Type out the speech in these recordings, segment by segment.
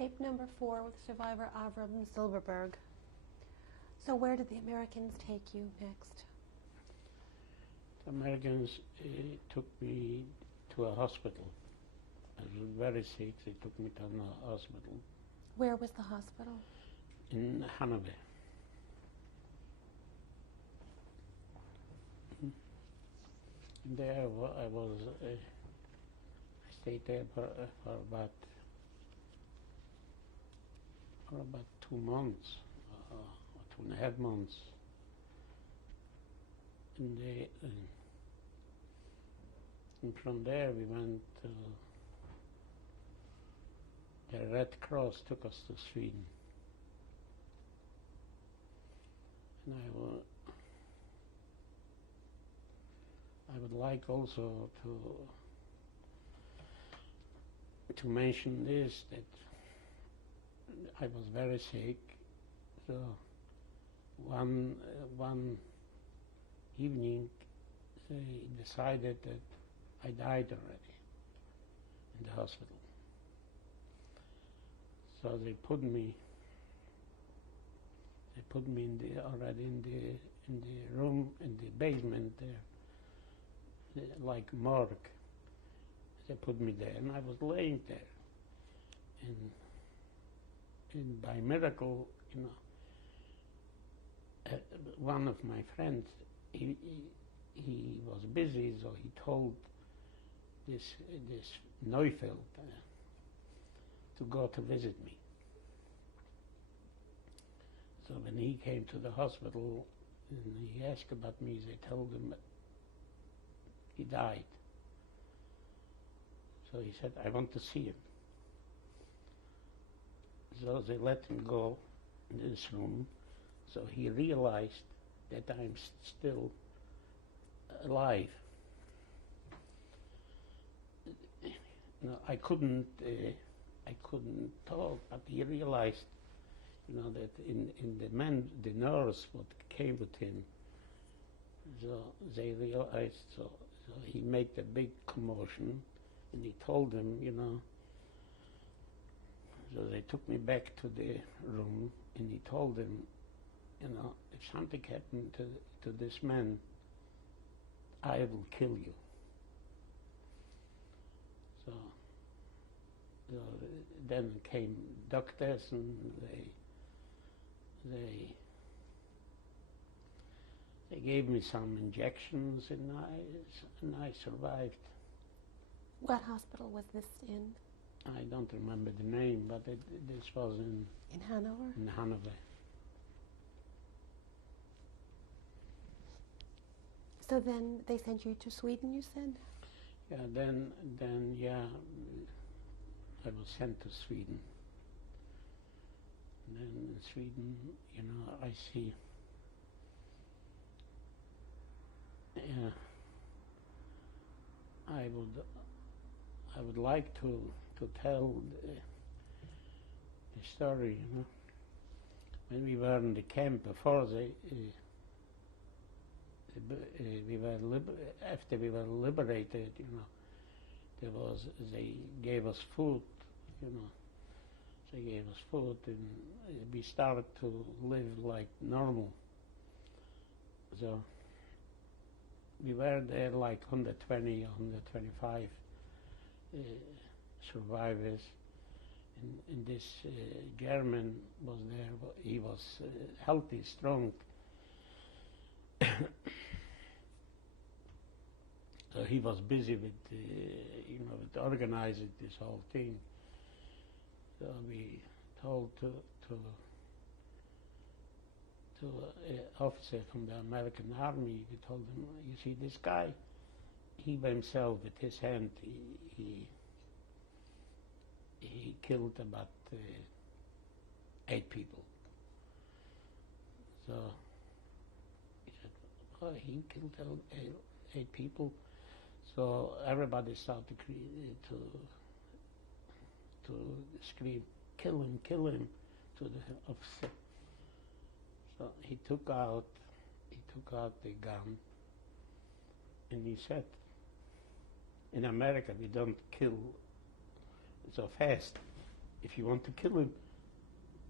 Tape number 4 with survivor Avram Zylberberg. So where did the Americans take you next? The Americans took me to a hospital. I was very sick. They took me to a hospital. Where was the hospital? In Hanover. And there I stayed there for about 2 months, or 2.5 months. And from there we went to, the Red Cross took us to Sweden. And I would like also to mention this, that I was very sick, so one evening they decided that I died already in the hospital. So they put me already in the room, in the basement there, like morgue. They put me there, and I was laying there, and by miracle, one of my friends, he was busy, so he told this Neufeld to go to visit me. So when he came to the hospital and he asked about me, they told him he died. So he said, I want to see him. So they let him go in this room. So he realized that I'm still alive. No, I couldn't talk, but he realized, that in the nurse what came with him. So they realized. So he made a big commotion, and he told them, So they took me back to the room, and he told them, if something happened to this man, I will kill you. So then came doctors, and they gave me some injections, and I survived. What hospital was this in? I don't remember the name, but this was in Hanover? In Hanover. So then they sent you to Sweden, you said? Yeah, then I was sent to Sweden. And then in Sweden, I see, I would like to tell the story, When we were in the camp before after we were liberated, they gave us food, They gave us food, and we started to live like normal. So we were there like 120, 125 survivors, and this German was there. He was healthy, strong. So he was busy with, with organizing this whole thing. So we told to an officer from the American Army, we told him, you see this guy, he by himself with his hand, he killed about 8 people. So he said, oh, he killed 8 people. So everybody started to scream, kill him, to the officer. So he took out the gun, and he said, in America we don't kill so fast. if you want to kill him,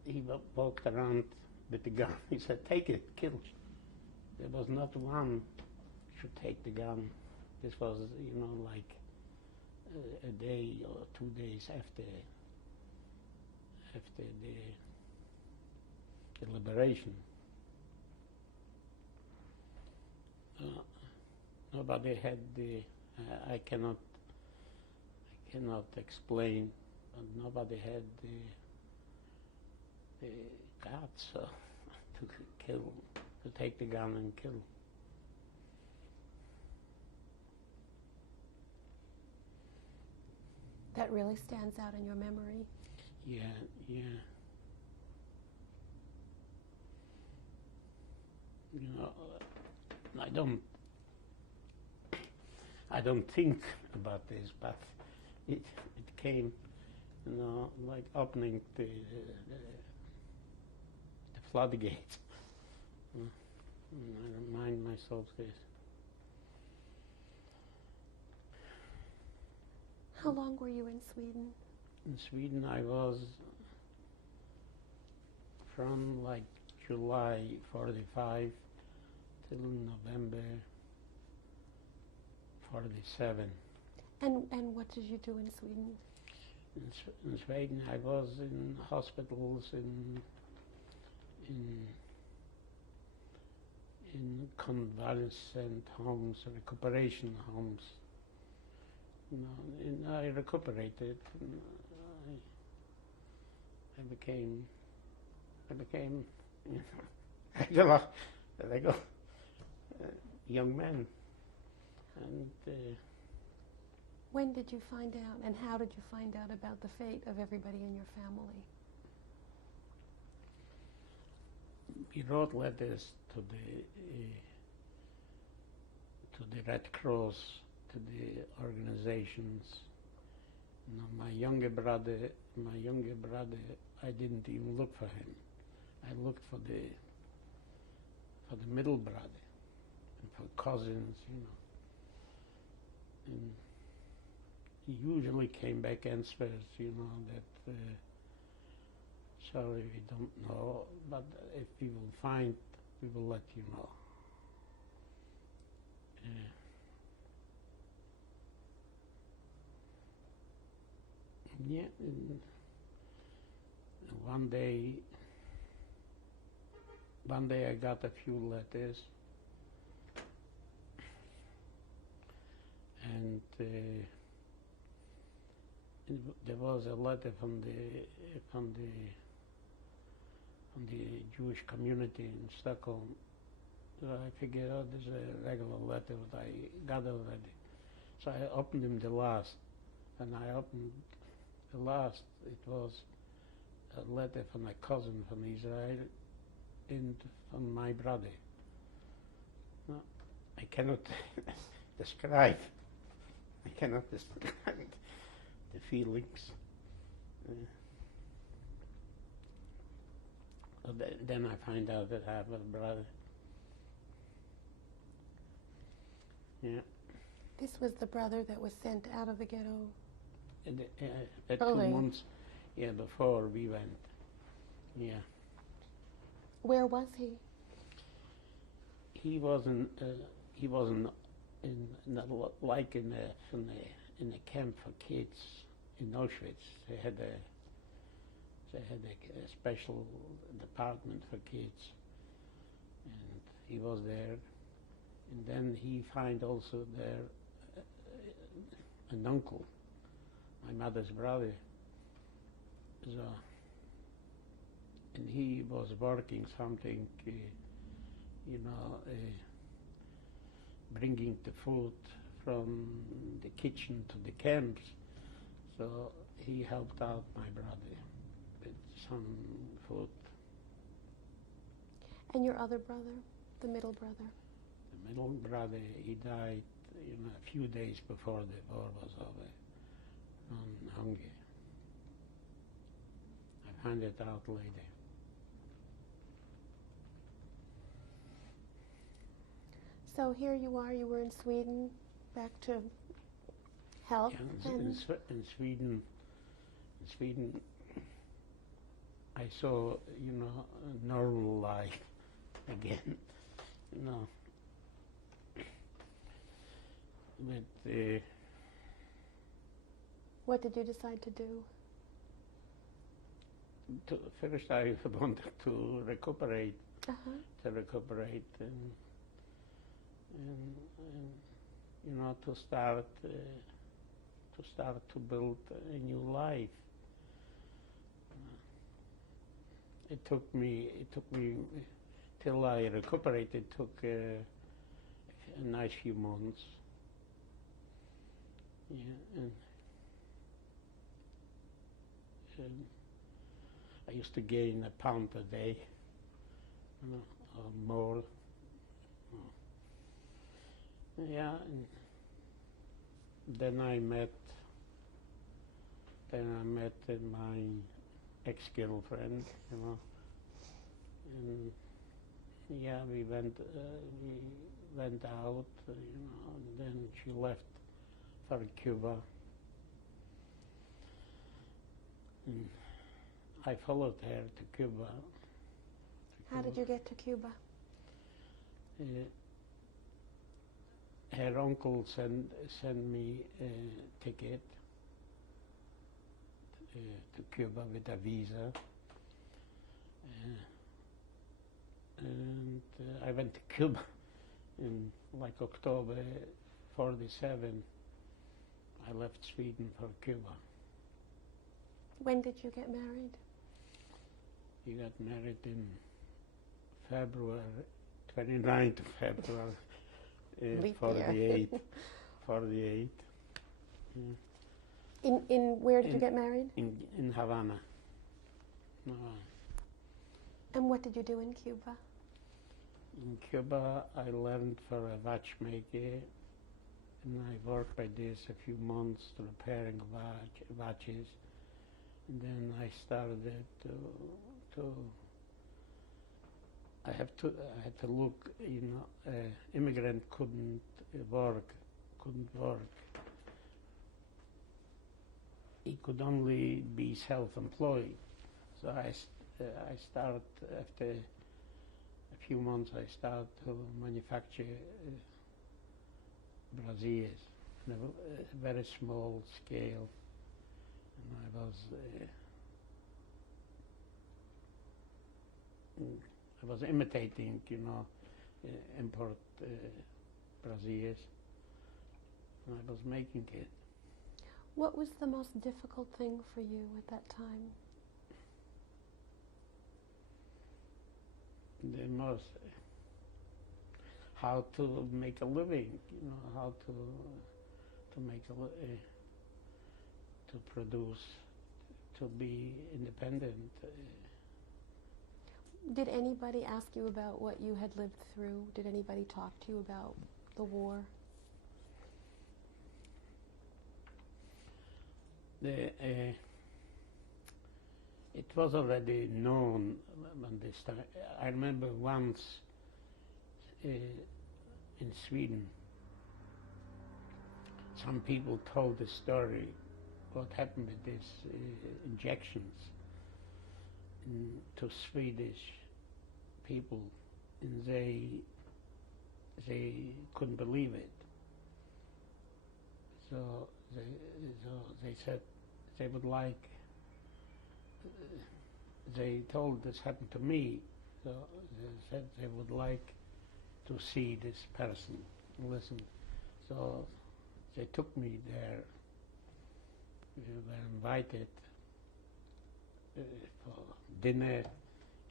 he walked around with the gun. He said, take it, kill. There was not one should take the gun. This was, like a day or 2 days after the liberation. Nobody had I cannot explain, but nobody had the guts to kill, to take the gun and kill. That really stands out in your memory. Yeah. I don't think about this, but it came, like opening the floodgates. I remind myself this. How long were you in Sweden? In Sweden, I was from like July 45 till November 47. And what did you do in Sweden? In Sweden, I was in hospitals, in convalescent homes, recuperation homes. And I recuperated. I became a regular young man. And when did you find out, and how did you find out about the fate of everybody in your family? We wrote letters to the Red Cross, to the organizations. My younger brother, I didn't even look for him. I looked for the middle brother and for cousins, And he usually came back answers, that sorry, we don't know, but if we will find, we will let you know. And one day I got a few letters, and there was a letter from the Jewish community in Stockholm. So I figured, this is a regular letter that I got already. So I opened him the last, and I opened the last. It was a letter from a cousin from Israel and from my brother. No, I cannot describe. I cannot describe the feelings. Then I find out that I have a brother. Yeah. This was the brother that was sent out of the ghetto. At 2 months, before we went. Yeah. Where was he? He wasn't in like in a camp for kids in Auschwitz. They had a special department for kids, and he was there. And then he find also there an uncle, my mother's brother. So, and he was working something, bringing the food from the kitchen to the camps. So he helped out my brother with some food. And your other brother, the middle brother? The middle brother, he died, a few days before the war was over, from hunger. I found it out later. So here you are, you were in Sweden, back to health. Yeah, in Sweden, I saw, a normal life again, you know. But What did you decide to do? First I wanted to recuperate, Uh-huh. and to start to build a new life. It took me till I recuperated. It took a nice few months. Yeah, and I used to gain a pound a day, or more. Yeah, and then I met my ex-girlfriend, and yeah, we went out, and then she left for Cuba. And I followed her to Cuba. How did you get to Cuba? Her uncle sent me a ticket to Cuba with a visa, and I went to Cuba in like October '47. I left Sweden for Cuba. When did you get married? We got married in February, 29th of February, Leap year. 48. In where did you get married? In Havana. And what did you do in Cuba? In Cuba, I learned for a watchmaker, and I worked by this a few months repairing watches. And then I started I had to look, immigrant couldn't work. He could only be self-employed. So I started, after a few months, I started to manufacture braziers on a very small scale. And I was imitating, import braziers, and I was making it. What was the most difficult thing for you at that time? The most, how to make a living, how to make to produce, to be independent. Did anybody ask you about what you had lived through? Did anybody talk to you about the war? It was already known when this time. I remember once in Sweden, some people told the story what happened with these injections to Swedish people, and they couldn't believe it. So they said they would like. They told this happened to me, so they said they would like to see this person, listen. So they took me there. We were invited for dinner,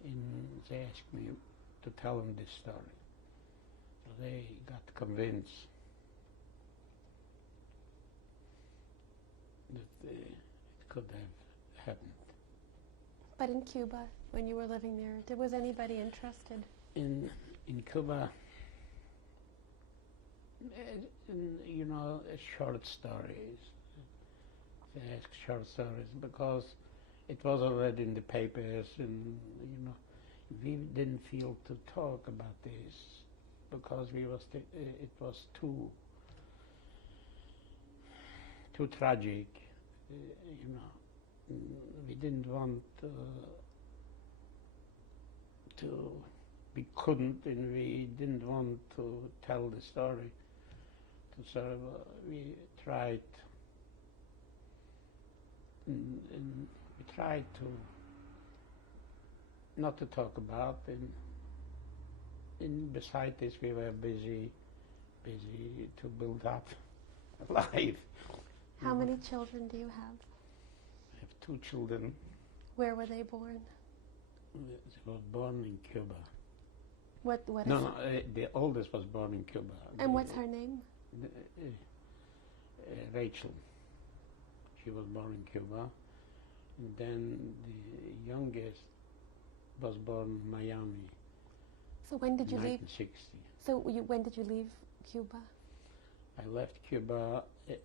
and they asked me to tell them this story. So they got convinced that it could have happened. But in Cuba, when you were living there, was anybody interested? In Cuba, short stories. They ask short stories because it was already in the papers, and we didn't feel to talk about this because it was too tragic. We didn't want we couldn't, and we didn't want to tell the story. So we tried, and we tried to not to talk about, and beside this we were busy to build up a life. How many children do you have? I have 2 children. Where were they born? They were born in Cuba. What No, the oldest was born in Cuba. And what's her name? Rachel. She was born in Cuba. And then the youngest was born in Miami. So when did you leave? 1960. So when did you leave Cuba? I left Cuba a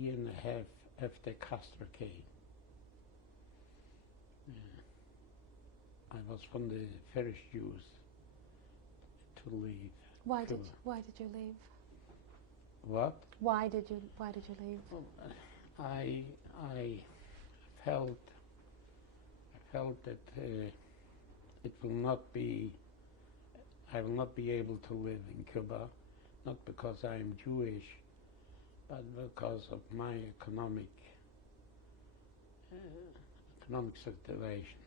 year and a half after Castro came. I was one of the first Jews to leave. Why Cuba. did you leave? What? Why did you leave? I felt that it will not be. I will not be able to live in Cuba, not because I am Jewish, but because of my economic situation.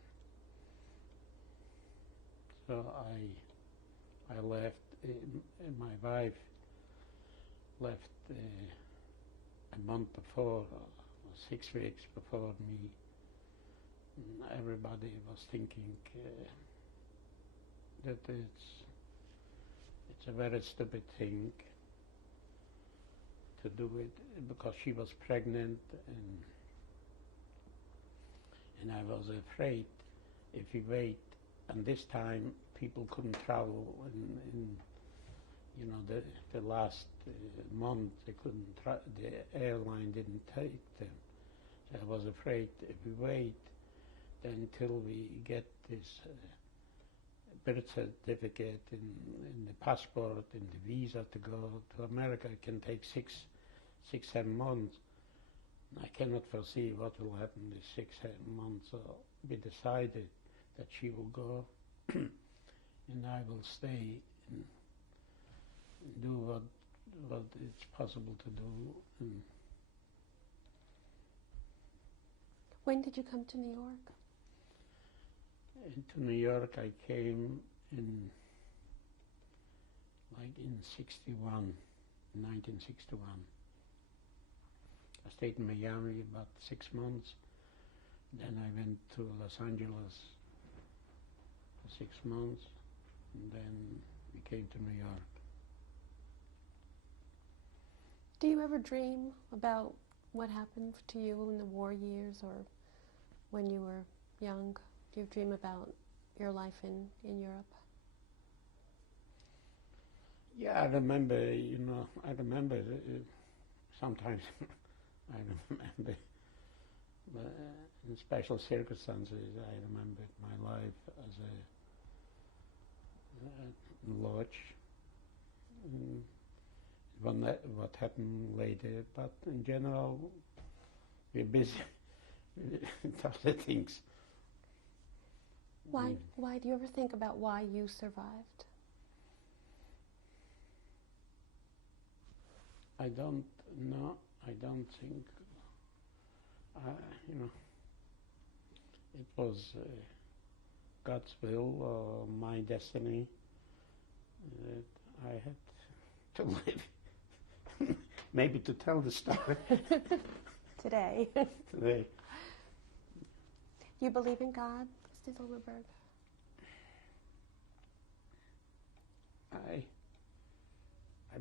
So I left. My wife left a month before, or 6 weeks before me. And everybody was thinking that it's a very stupid thing to do it, because she was pregnant, and I was afraid if we wait. And this time people couldn't travel in the last month. They couldn't. The airline didn't take them. So I was afraid if we wait, then until we get this birth certificate and the passport and the visa to go to America, it can take 7 months. I cannot foresee what will happen in 6-7 months. So we decided that she will go and I will stay and do what it's possible to do. And when did you come to New York? to New York I came in 1961. I stayed in Miami about 6 months. Then I went to Los Angeles for 6 months, and then we came to New York. Do you ever dream about what happened to you in the war years, or when you were young? Do you dream about your life in Europe? Yeah, I remember, sometimes I remember, but in special circumstances, I remember my life as a lodge, what happened later, but in general, we're busy with other things. Why do you ever think about why you survived? I don't know. I don't think. It was God's will or my destiny that I had to live. Maybe to tell the story Today. today. You believe in God, Mr. Zylberberg? I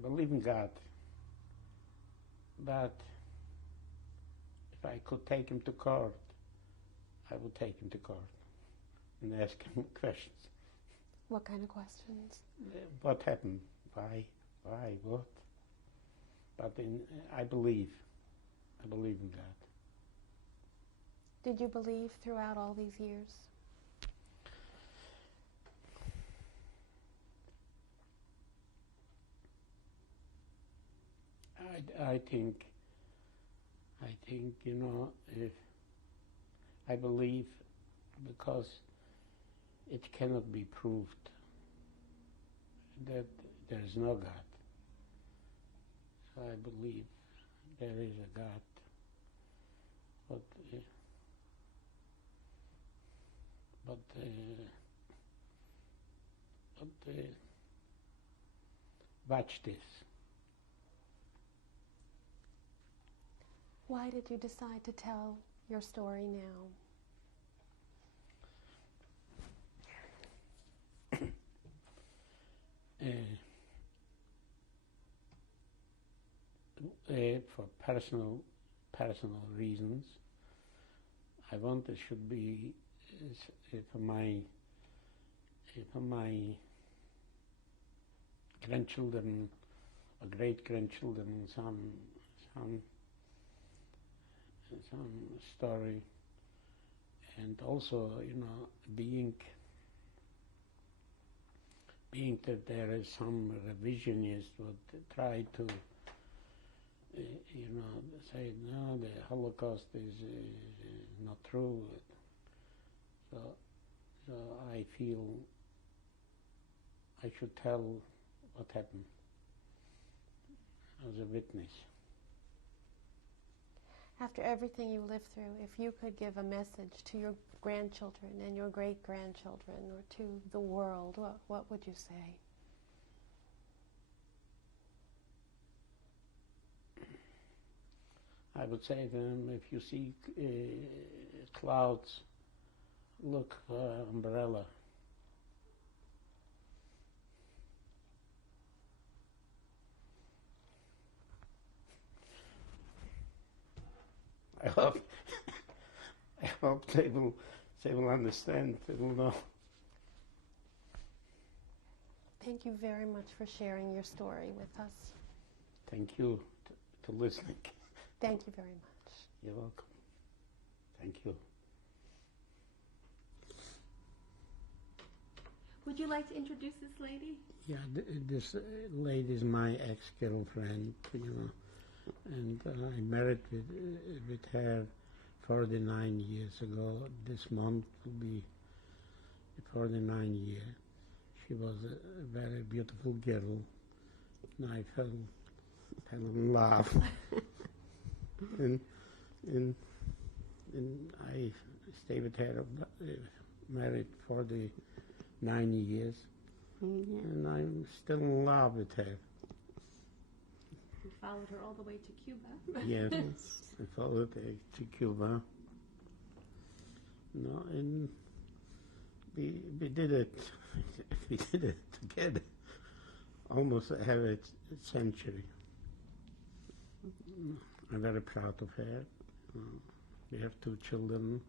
believe in God, but if I could take him to court, I would take him to court and ask him questions. What kind of questions? What happened? Why? What? But I believe in God. Did you believe throughout all these years? I think, if I believe, because it cannot be proved that there is no God. So I believe there is a God, but watch this. Why did you decide to tell your story now? For personal reasons, I want it should be for my grandchildren or great grandchildren some story, and also being that there is some revisionists would try to say no, the Holocaust is not true. So I feel I should tell what happened as a witness. After everything you lived through, if you could give a message to your grandchildren and your great-grandchildren or to the world, what would you say? I would say to them, if you see clouds, look for umbrella. I hope they will understand, they will know. Thank you very much for sharing your story with us. Thank you to listening. Thank you very much. You're welcome. Thank you. Would you like to introduce this lady? Yeah, this lady is my ex-girlfriend, and I married with her 49 years ago. This month will be 49 years. She was a very beautiful girl, and I fell in love. and I stayed with her, married 49 years, and I'm still in love with her. You followed her all the way to Cuba. Yes, I followed her to Cuba. No, and we did it. We did it together. Almost half a century. I'm very proud of her. We have two children.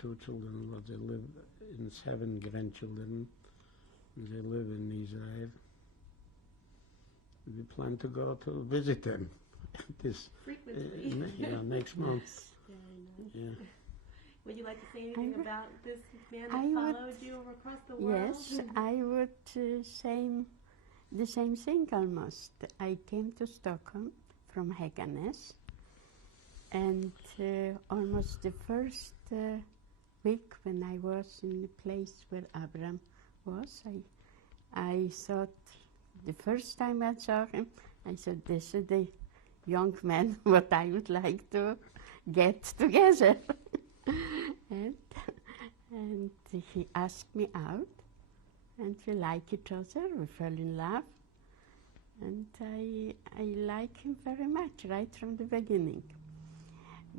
But they live in 7 grandchildren. They live in Israel. We plan to go to visit them this frequently. next month. Very nice. Yeah. Would you like to say anything about this man that followed you across the world? Yes, I would say the same thing almost. I came to Stockholm from Hägernes, and almost the first week when I was in the place where Abraham was, I thought, the first time I saw him, I said, this is the young man what I would like to get together. and he asked me out, and we like each other, we fell in love, and I like him very much right from the beginning.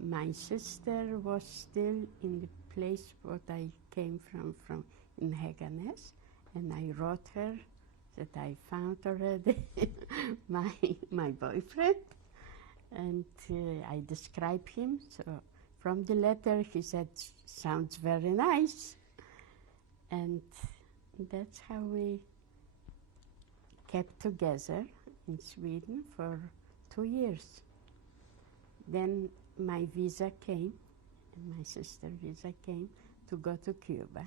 My sister was still in the place what I came from in Hägernes, and I wrote her that I found already my boyfriend, and I described him. So from the letter he said, sounds very nice, and that's how we kept together in Sweden for 2 years. Then my visa came, and my sister's visa came to go to Cuba.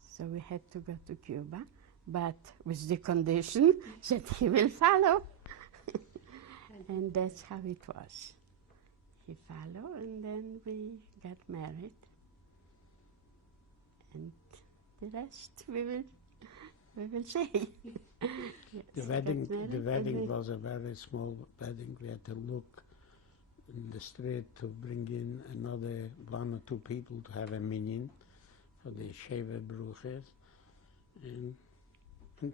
So we had to go to Cuba, but with the condition that he will follow. And that's how it was. He followed, and then we got married. and the rest we will say. Yes, The wedding was a very small wedding. We had to look in the street to bring in another 1 or 2 people to have a minyan for the Sheva Bruches. And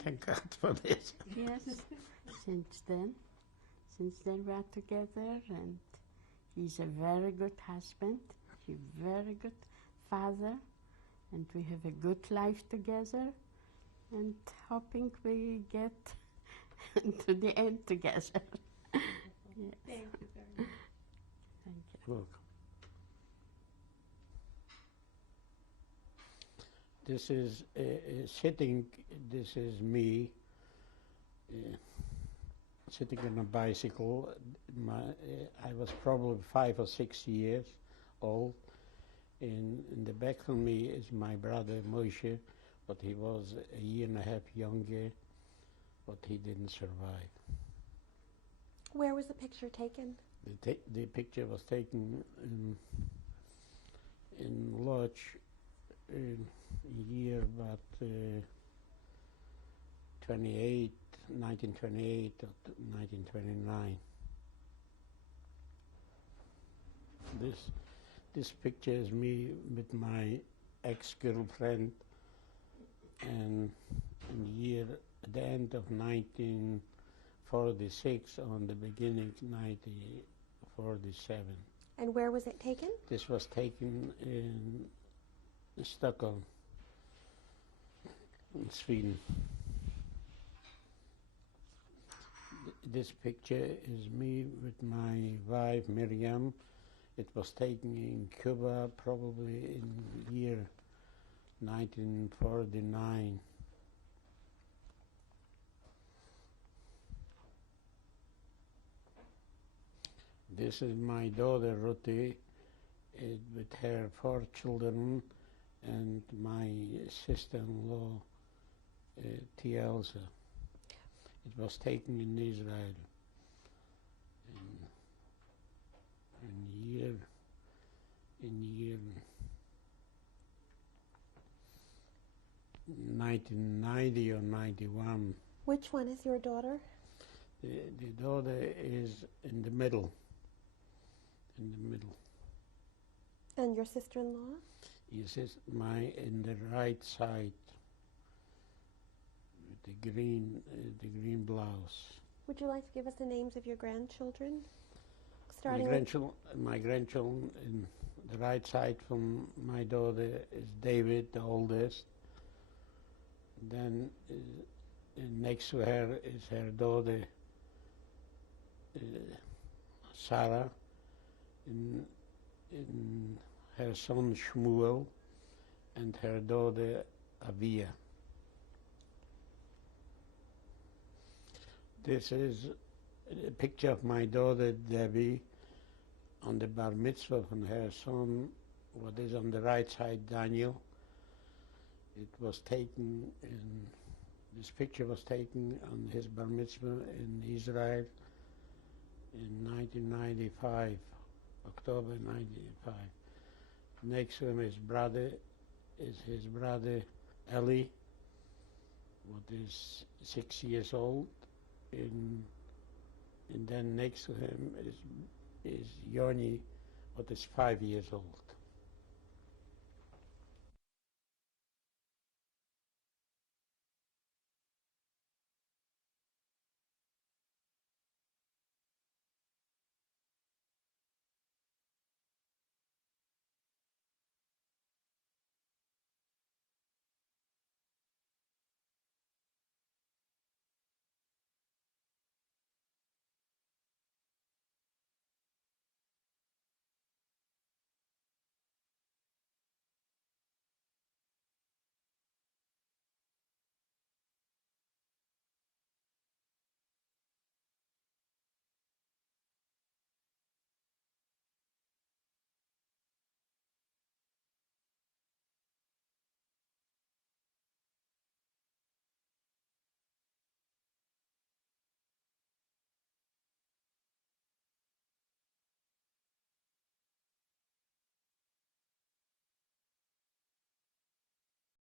thank God for this. Yes, since then we are together, and he's a very good husband, he's a very good father, and we have a good life together, and hoping we get to the end together. Yes. Thank you very much. Thank you. Welcome. This is sitting, this is me sitting on a bicycle. I was probably 5 or 6 years old. In the back of me is my brother Moshe, but he was a year and a half younger, but he didn't survive. Where was the picture taken? The picture was taken in Lodz in year about 1928 or 1929. This picture is me with my ex-girlfriend, and at the end of 1946, on the beginning 1947. And where was it taken? This was taken in Stockholm, in Sweden. This picture is me with my wife Miriam. It was taken in Cuba, probably in year 1949. This is my daughter Ruti, with her 4 children, and my sister-in-law Tielsa. It was taken in Israel in year 1990 or 91. Which one is your daughter? The daughter is in the middle. And your sister-in-law? Yes, it's in the right side with the green blouse. Would you like to give us the names of your grandchildren? My grandchildren in the right side from my daughter is David, the oldest. Then next to her is her daughter Sarah, in her son Shmuel, and her daughter Avia. This is a picture of my daughter Debbie on the bar mitzvah from her son, what is on the right side, Daniel. This picture was taken on his bar mitzvah in Israel in 1995, October 1995. Next to him is his brother Eli, what is 6 years old, and then next to him is Yoni, what is 5 years old.